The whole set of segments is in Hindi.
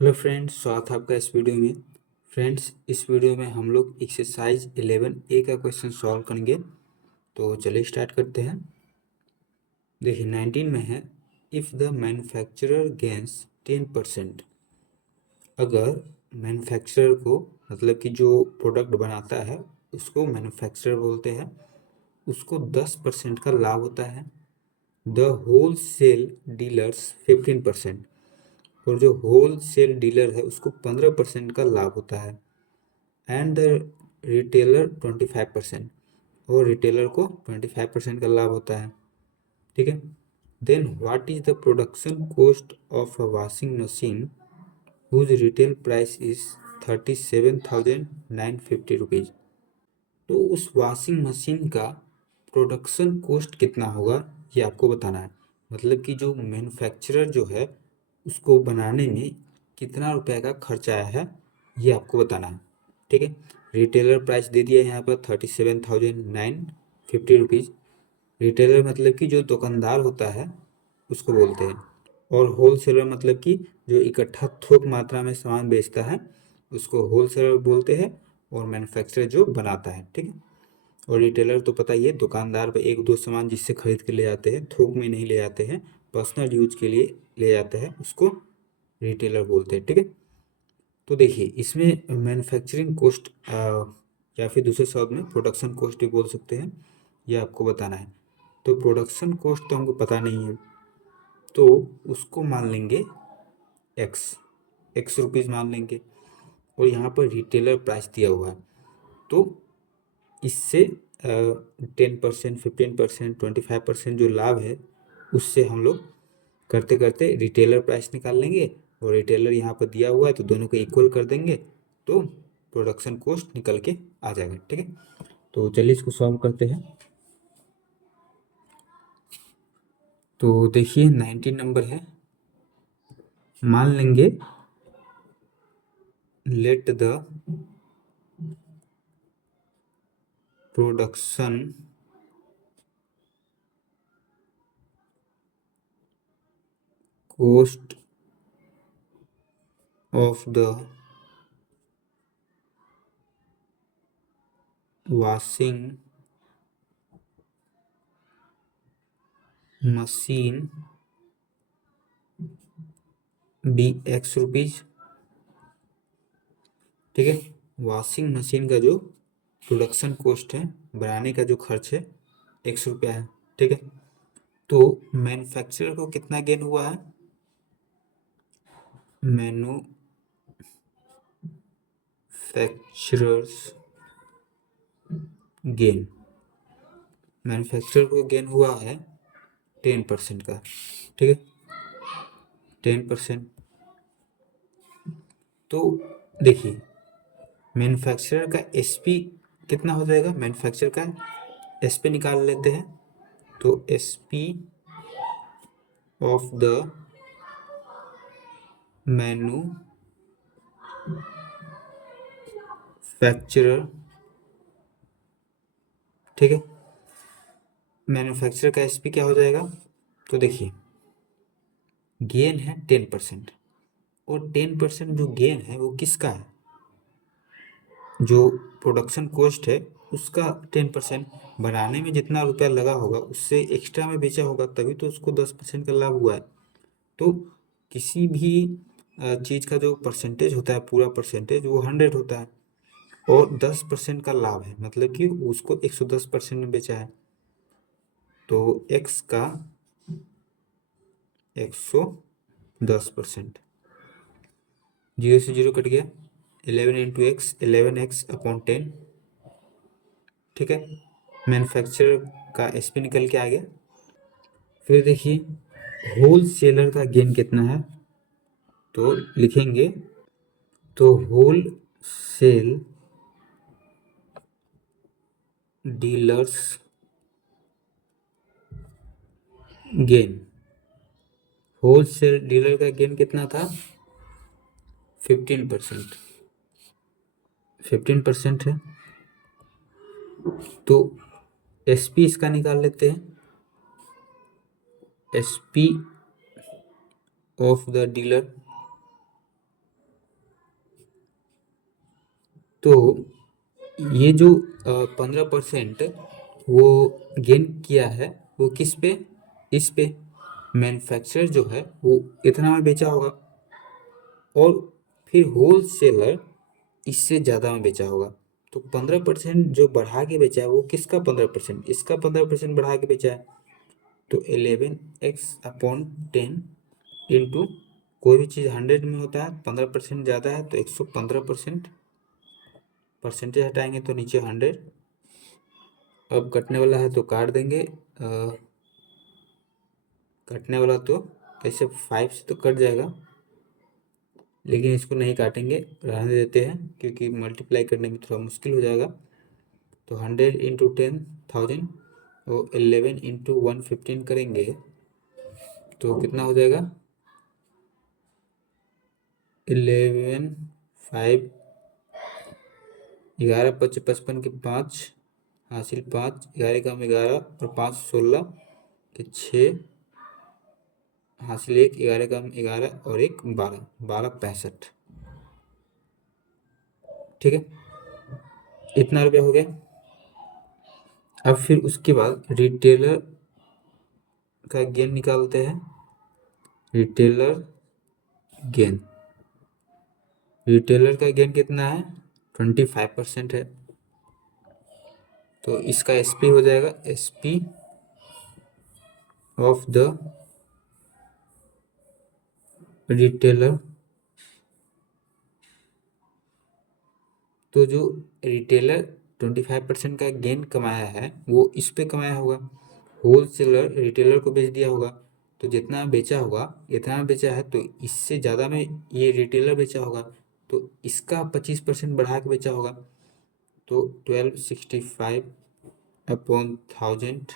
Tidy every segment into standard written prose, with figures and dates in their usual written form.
हेलो फ्रेंड्स, स्वागत है आपका इस वीडियो में। फ्रेंड्स, इस वीडियो में हम लोग एक्सरसाइज 11A का क्वेश्चन सॉल्व करेंगे। तो चलिए स्टार्ट करते हैं। देखिए 19 में है, इफ़ द मैन्युफैक्चरर गेन्स 10%। अगर मैन्युफैक्चरर को, मतलब कि जो प्रोडक्ट बनाता है उसको मैन्युफैक्चरर बोलते हैं, उसको 10% का लाभ होता है। द होल सेल डीलर्स 15%, और जो होल सेल डीलर है उसको 15% का लाभ होता है। एंड द रिटेलर 25%, और रिटेलर को 25% का लाभ होता है। ठीक है। Then what is the production cost of a washing machine whose retail price is 37,950 rupees. तो उस वॉशिंग मशीन का प्रोडक्शन कॉस्ट कितना होगा ये आपको बताना है। मतलब कि जो मैन्युफैक्चरर जो है उसको बनाने में कितना रुपए का खर्च आया है ये आपको बताना है। ठीक है। रिटेलर प्राइस दे दिया है यहाँ पर 37,950 रुपीज़। रिटेलर मतलब कि जो दुकानदार होता है उसको बोलते हैं, और होलसेलर मतलब कि जो इकट्ठा थोक मात्रा में सामान बेचता है उसको होलसेलर बोलते हैं, और मैन्युफैक्चरर जो बनाता है। ठीक है। और रिटेलर तो पता ही है, दुकानदार पे एक दो सामान जिससे खरीद के ले जाते हैं, थोक में नहीं ले जाते हैं, पर्सनल यूज के लिए ले जाते हैं, उसको रिटेलर बोलते हैं। ठीक है। तो देखिए इसमें मैन्युफैक्चरिंग कॉस्ट या फिर दूसरे शब्द में प्रोडक्शन कॉस्ट भी बोल सकते हैं, ये आपको बताना है। तो प्रोडक्शन कॉस्ट तो हमको पता नहीं है, तो उसको मान लेंगे एक्स, ₹X मान लेंगे। और यहाँ पर रिटेलर प्राइस दिया हुआ है, तो इससे 10%, 15%, 25% जो लाभ है उससे हम लोग करते करते रिटेलर प्राइस निकाल लेंगे, और रिटेलर यहाँ पर दिया हुआ है तो दोनों को इक्वल कर देंगे, तो प्रोडक्शन कॉस्ट निकल के आ जाएगा। ठीक है। तो चलिए इसको सॉल्व करते हैं। तो देखिए 19 नंबर है, मान लेंगे let the production cost of the washing machine be ₹X। ठीक है। वॉशिंग मशीन का जो प्रोडक्शन कॉस्ट है, बनाने का जो खर्च है, ₹100 है। ठीक है। तो मैन्युफैक्चरर को कितना गेन हुआ है? मैन्युफैक्चरर्स गेन, मैन्युफैक्चरर को गेन हुआ है 10% का। ठीक है। 10%। तो देखिए मैन्युफैक्चरर का एसपी कितना हो जाएगा, मैन्युफैक्चरर का एसपी निकाल लेते हैं। तो एसपी ऑफ द मैन्युफैक्चरर। ठीक है। मैन्युफैक्चरर का एसपी क्या हो जाएगा? तो देखिए गेन है 10%, और 10% जो गेन है वो किसका है? जो प्रोडक्शन कॉस्ट है उसका 10%। बनाने में जितना रुपया लगा होगा उससे एक्स्ट्रा में बेचा होगा, तभी तो उसको 10% का लाभ हुआ है। तो किसी भी चीज़ का जो परसेंटेज होता है, पूरा परसेंटेज वो 100 होता है, और 10% का लाभ है, मतलब कि उसको 110% में बेचा है। तो एक्स का 110%, जीरो से जीरो कट गया, 11 इंटू एक्स, 11x/10। ठीक है। मैन्युफैक्चरर का एसपी निकल के आ गया। फिर देखिए होल सेलर का गेन कितना है, तो लिखेंगे, तो wholesale dealers gain, wholesale dealer का गेन कितना था? 15%। 15% है, तो एसपी इसका निकाल लेते हैं। एसपी ऑफ द डीलर तो ये जो 15% वो गेन किया है वो किस पे, इस पे मैन्युफैक्चरर जो है वो इतना में बेचा होगा और फिर होल सेलर इससे ज़्यादा में बेचा होगा। तो 15% जो बढ़ा के बेचा है वो किसका 15%, इसका 15% बढ़ा के बेचा है। तो 11x/10 इंटू कोई भी चीज़ 100 में होता है, 15% ज़्यादा है तो 115%, परसेंटेज हटाएंगे तो नीचे 100। अब कटने वाला है तो काट देंगे, कटने वाला तो ऐसे 5 से तो कट जाएगा, लेकिन इसको नहीं काटेंगे, रहने देते हैं क्योंकि मल्टीप्लाई करने में थोड़ा मुश्किल हो जाएगा। तो 100 इंटू 10,000 और 11 इंटू 115 करेंगे तो कितना हो जाएगा, 11 5 11 5 55 के 5 हासिल 5, 11 कम 11 और 5 16 के 6 हासिल 1, 11 कम 11 और 1 12, 12 65। ठीक है, इतना रुपया हो गया। अब फिर उसके बाद रिटेलर का गेन निकालते हैं। रिटेलर गेन, रिटेलर का गेन कितना है, 25% है। तो इसका एसपी हो जाएगा, एसपी ऑफ द रिटेलर। तो जो रिटेलर 25% का गेन कमाया है वो इस पे कमाया होगा, होल सेलर रिटेलर को बेच दिया होगा, तो जितना बेचा होगा इतना बेचा है तो इससे ज़्यादा में ये रिटेलर बेचा होगा, तो इसका 25% बढ़ा के बेचा होगा। तो 1265/1000।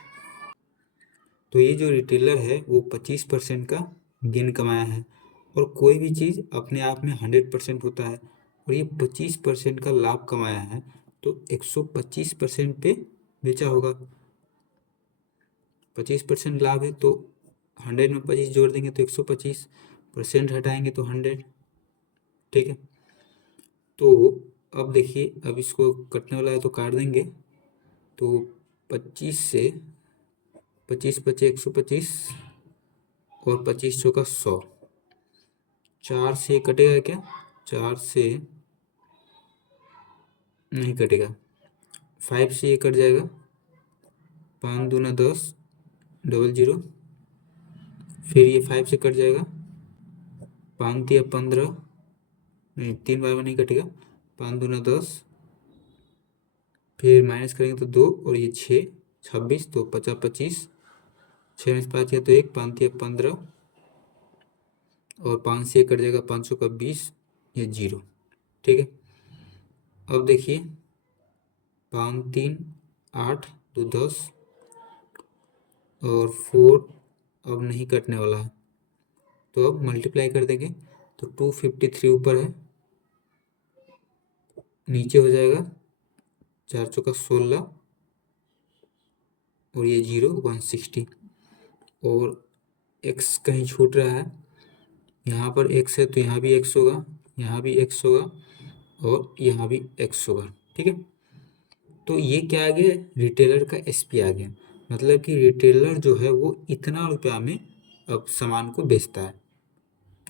तो ये जो रिटेलर है वो 25% का गेन कमाया है, और कोई भी चीज़ अपने आप में 100% होता है, और ये 25% का लाभ कमाया है तो 125% पे बेचा होगा। 25% लाभ है तो 100 में 25 जोड़ देंगे तो 125%, हटाएंगे तो 100। ठीक है, तो अब देखिए, अब इसको कटने वाला है तो काट देंगे। तो 25 से 25 बचे 125 और 25 चौका 100, 4 से कटेगा क्या, 4 से नहीं कटेगा, 5 से ये कट जाएगा, 5 दूना 10, 00, फिर ये 5 से कट जाएगा, 5 तिया 15, नहीं 3 बार में नहीं कटेगा, 5 दूना 10, फिर माइनस करेंगे तो 2 और ये 6, 26, तो 50 25, 6 में 5 किया तो 1, 5 तिया 15 और 5 से कट जाएगा, 500 का 20, ये 0। ठीक है, अब देखिए 5 3 8 2 10 और 4 अब नहीं कटने वाला है, तो अब मल्टीप्लाई कर देंगे तो 253 ऊपर है, नीचे हो जाएगा 4 चौका 16 और ये 0 160, और x कहीं छूट रहा है, यहाँ पर x है तो यहाँ भी x होगा, यहाँ भी x होगा और यहाँ भी x होगा। ठीक है, तो ये क्या आ गया, रिटेलर का एसपी आ गया, मतलब कि रिटेलर जो है वो इतना रुपया में अब सामान को बेचता है।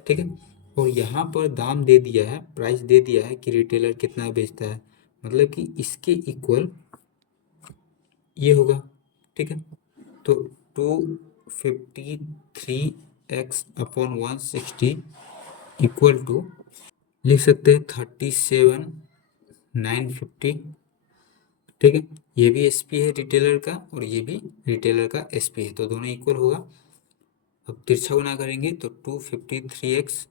ठीक है, और यहाँ पर दाम दे दिया है, प्राइस दे दिया है कि रिटेलर कितना बेचता है, मतलब कि इसके इक्वल ये होगा। ठीक है, तो 253x/160 इक्वल टू लिख सकते हैं 37,950। ठीक है, ये भी एसपी है रिटेलर का और ये भी रिटेलर का एसपी है, तो दोनों इक्वल होगा। अब तिरछा गुना करेंगे तो 253x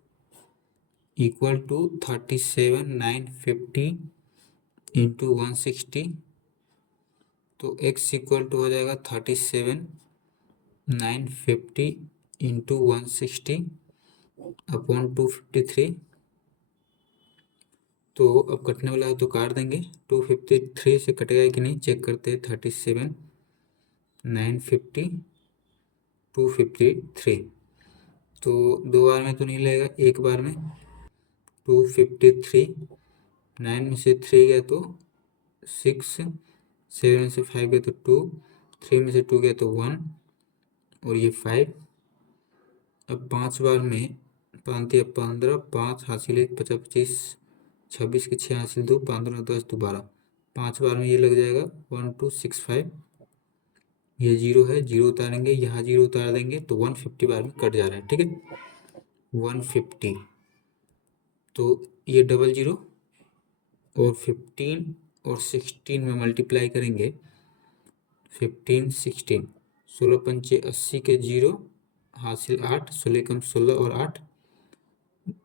इक्वल टू 37,950 इंटू 160, तो x इक्वल टू हो जाएगा 37,950 इंटू 160 अपॉन 253। तो अब कटने वाला है तो काट देंगे, 253 से कटेगा कि नहीं चेक करते हैं, 37,950 253, तो 2 बार में तो नहीं लगेगा, एक बार में 253 9 में से 3 गया तो 6, 7 में से 5 गया तो 2, 3 में से 2 गया तो 1 और ये 5। अब 5 बार में 5×15, 5 हासिल 1, 50, 25, 26 के 6 हासिल 2, 15, 10, 12। 5 बार में ये लग जाएगा 1, 2, 6, 5। ये 0 है, 0 उतारेंगे, यहाँ 0 उतार देंगे तो 150 बार में कट जा रहा है। ठीक है, 150। तो ये डबल 0 और 15 और 16 में मल्टीप्लाई करेंगे। 15, 16, 16 पंचे 80 के 0 हासिल 8, 16 कम 16 और 8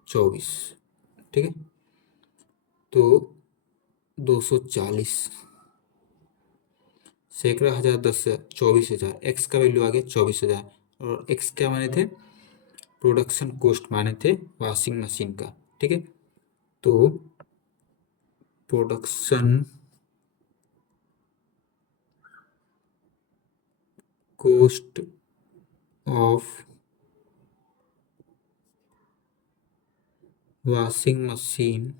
24। ठीक है, तो 240। सैकड़ा, हजार, 10,000, 24,000। एक्स का वैल्यू आ गया 24,000। और एक्स क्या माने थे? प्रोडक्शन कॉस्ट माने थे वॉशिंग मशीन का। ठीक है, तो production cost of washing machine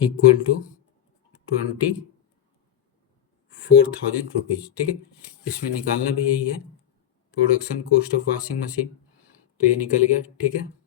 equal to 24,000 rupees. ठीक है, इसमें निकालना भी यही है, production cost of washing machine. तो ये निकल गया। ठीक है।